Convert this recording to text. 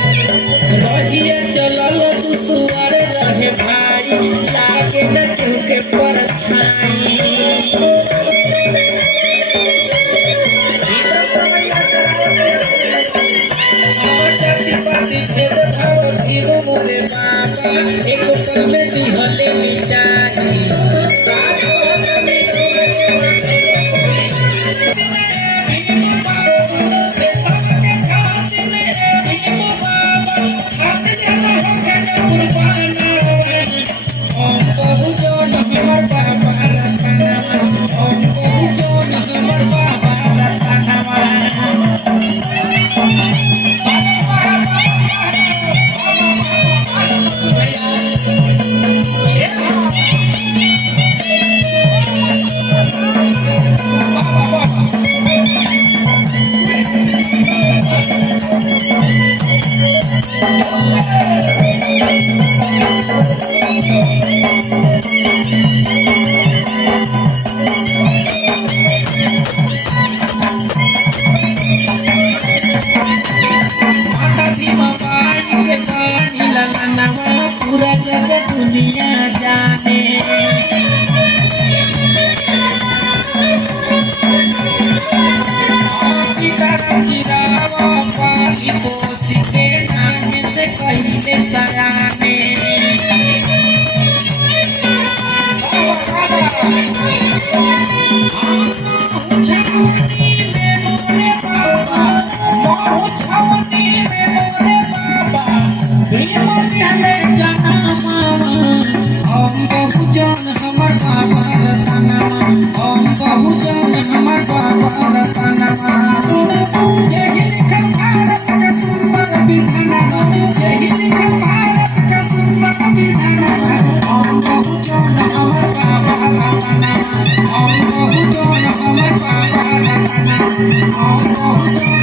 रहिए चलल दुसुआर रहे भाई लागे न केहू के परछाई छेद धाव धीरो मोरे बाबा एक पल में दिहले मिटाई पूरा जग दुनिया जाने पानी कोसी के नाम से कहिले सयाने बहुजन हमर बाबा रतनमा ओम बहुजन हमर बाबा रतनमा यही लिखल भारत का सुंदर विधानमा यही लिखल भारत का सुंदर विधानमा ओम बहुजन हमर बाबा रतनमा ओम बहुजन हमर बाबा रतनमा ओम बहुजन